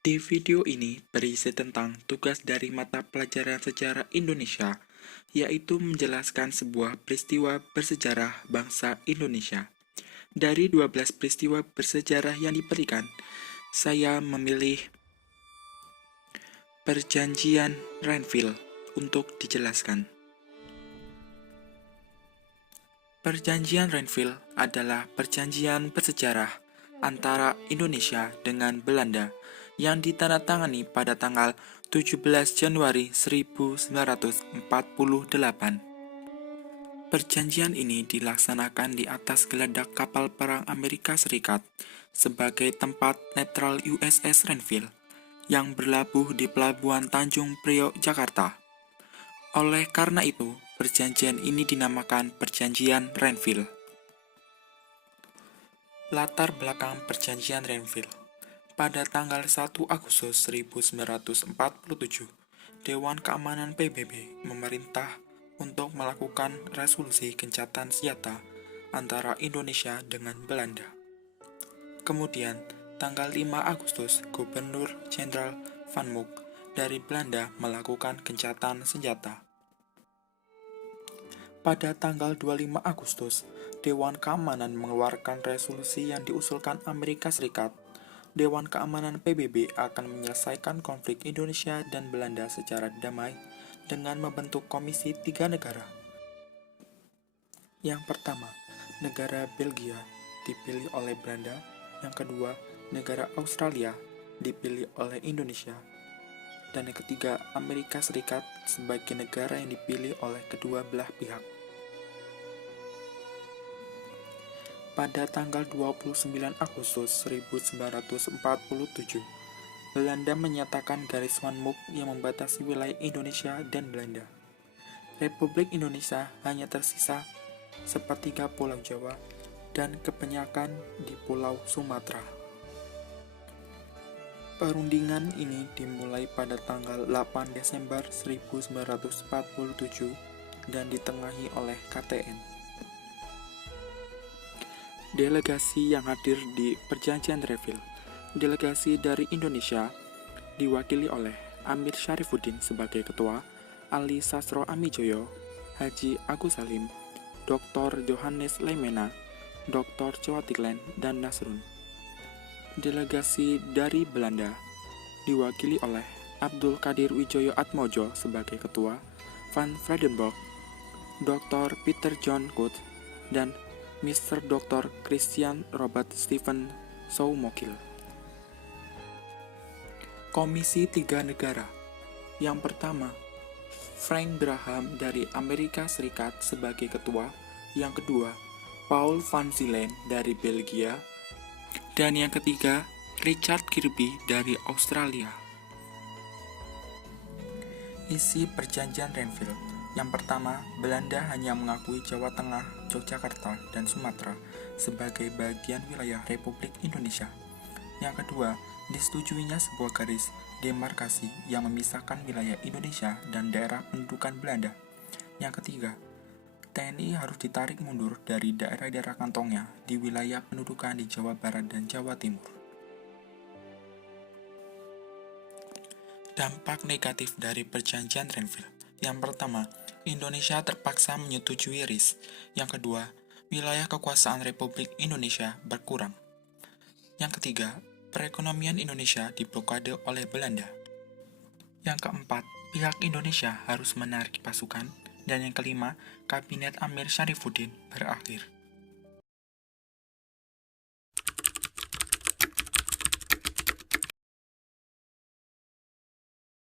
Di video ini berisi tentang tugas dari mata pelajaran sejarah Indonesia, yaitu menjelaskan sebuah peristiwa bersejarah bangsa Indonesia. Dari 12 peristiwa bersejarah yang diberikan, saya memilih Perjanjian Renville untuk dijelaskan. Perjanjian Renville adalah perjanjian bersejarah antara Indonesia dengan Belanda yang ditandatangani pada tanggal 17 Januari 1948. Perjanjian ini dilaksanakan di atas geladak kapal perang Amerika Serikat sebagai tempat netral USS Renville yang berlabuh di Pelabuhan Tanjung Priok, Jakarta. Oleh karena itu, perjanjian ini dinamakan Perjanjian Renville. Latar belakang Perjanjian Renville. Pada tanggal 1 Agustus 1947, Dewan Keamanan PBB memerintah untuk melakukan resolusi gencatan senjata antara Indonesia dengan Belanda. Kemudian, tanggal 5 Agustus, Gubernur Jenderal Van Mook dari Belanda melakukan gencatan senjata. Pada tanggal 25 Agustus, Dewan Keamanan mengeluarkan resolusi yang diusulkan Amerika Serikat. Dewan Keamanan PBB akan menyelesaikan konflik Indonesia dan Belanda secara damai dengan membentuk komisi 3 negara. Yang pertama, negara Belgia dipilih oleh Belanda. Yang kedua, negara Australia dipilih oleh Indonesia. Dan yang ketiga, Amerika Serikat sebagai negara yang dipilih oleh kedua belah pihak. Pada tanggal 29 Agustus 1947, Belanda menyatakan garis Van Mook yang membatasi wilayah Indonesia dan Belanda. Republik Indonesia hanya tersisa sepertiga Pulau Jawa dan kebanyakan di Pulau Sumatera. Perundingan ini dimulai pada tanggal 8 Desember 1947 dan ditengahi oleh KTN. Delegasi yang hadir di Perjanjian Renville. Delegasi dari Indonesia diwakili oleh Amir Syarifuddin sebagai ketua, Ali Sastro Amijoyo, Haji Agus Salim, Dr. Johannes Leimena, Dr. Coatiglen, dan Nasrun. Delegasi dari Belanda diwakili oleh Abdul Qadir Wijoyo Atmojo sebagai ketua, Van Vredenburg, Dr. Peter John Coot, dan Mr. Dr. Christian Robert Stephen Soumokil. Komisi 3 negara. Yang pertama, Frank Graham dari Amerika Serikat sebagai ketua. Yang kedua, Paul van Zielen dari Belgia. Dan yang ketiga, Richard Kirby dari Australia. Isi Perjanjian Renville. Yang pertama, Belanda hanya mengakui Jawa Tengah, Yogyakarta, dan Sumatera sebagai bagian wilayah Republik Indonesia. Yang kedua, disetujuinya sebuah garis demarkasi yang memisahkan wilayah Indonesia dan daerah pendudukan Belanda. Yang ketiga, TNI harus ditarik mundur dari daerah-daerah kantongnya di wilayah pendudukan di Jawa Barat dan Jawa Timur. Dampak negatif dari Perjanjian Renville. Yang pertama, Indonesia terpaksa menyetujui RIS. Yang kedua, wilayah kekuasaan Republik Indonesia berkurang. Yang ketiga, perekonomian Indonesia diblokade oleh Belanda. Yang keempat, pihak Indonesia harus menarik pasukan. Dan yang kelima, Kabinet Amir Syarifuddin berakhir.